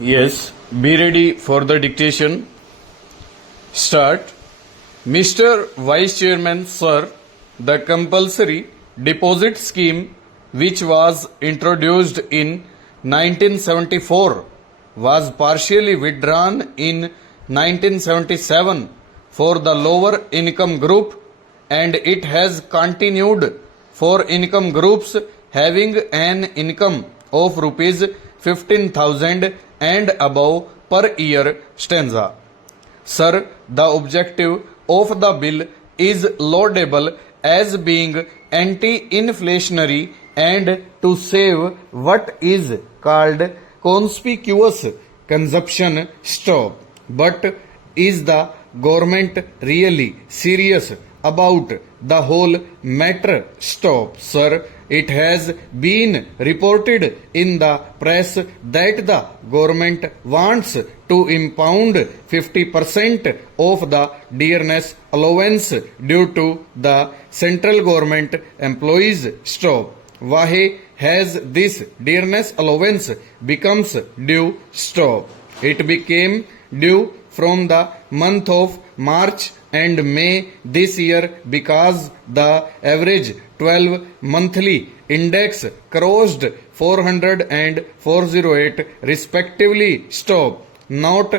Yes, be ready for the dictation. Start. Mr. Vice Chairman, sir, the compulsory deposit scheme which was introduced in 1974 was partially withdrawn in 1977 for the lower income group, and it has continued for income groups having an income of rupees 15,000 and above per year stanza. Sir, the objective of the bill is laudable as being anti-inflationary and to save what is called conspicuous consumption stop. But is the government really serious about the whole matter? Stop, sir. It has been reported in the press that the government wants to impound 50% of the dearness allowance due to the central government employees. Stop. Why has this dearness allowance becomes due? Stop. It became due from the month of March and May this year because the average 12 monthly index crossed 400 and 408 respectively. Stop. Not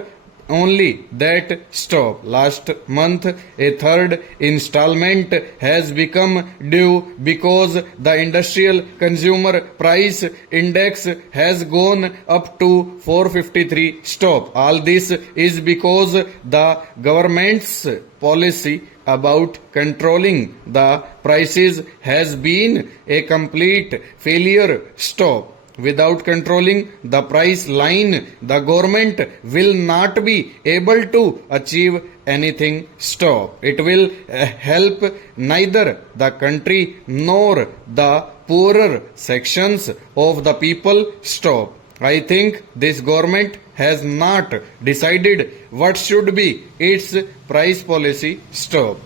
only that, stop. Last month a third installment has become due because the industrial consumer price index has gone up to 453. Stop. All this is because the government's policy about controlling the prices has been a complete failure. Stop. Without controlling the price line, the government will not be able to achieve anything. Stop. It will help neither the country nor the poorer sections of the people. Stop. I think this government has not decided what should be its price policy. Stop.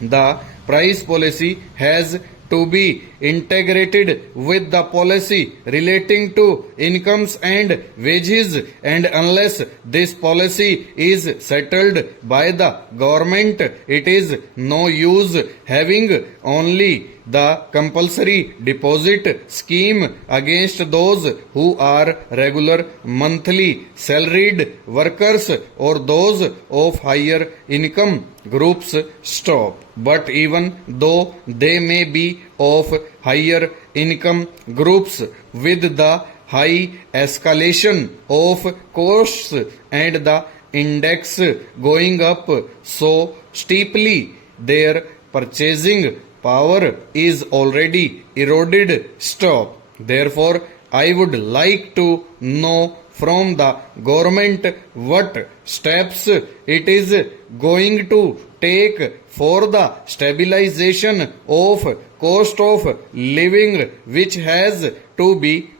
The price policy has to be integrated with the policy relating to incomes and wages, and unless this policy is settled by the government, it is no use having only the compulsory deposit scheme against those who are regular monthly salaried workers or those of higher income groups. Stop. But even though they may be of higher income groups, with the high escalation of costs and the index going up so steeply, their purchasing power is already eroded. Stop. Therefore, I would like to know from the government what steps it is going to take for the stabilization of cost of living, which has to be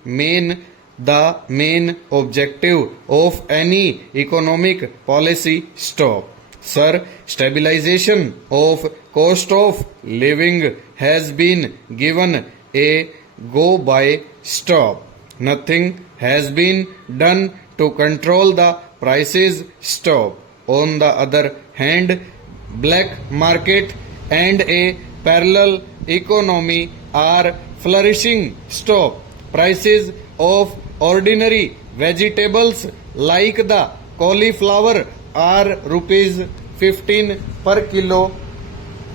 the main objective of any economic policy. Stop. Sir, stabilization of cost of living has been given a go by. Stop. Nothing has been done to control the prices. Stop. On the other hand, black market and a parallel economy are flourishing. Stop. Prices of ordinary vegetables like the cauliflower are rupees 15 per kilo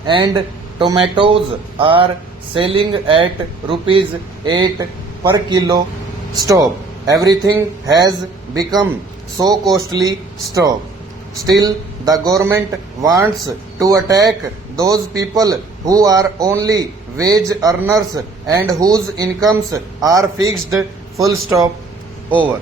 and tomatoes are selling at rupees 8 per kilo. Stop. Everything has become so costly. Stop. Still, the government wants to attack those people who are only wage earners and whose incomes are fixed. Full stop. Over.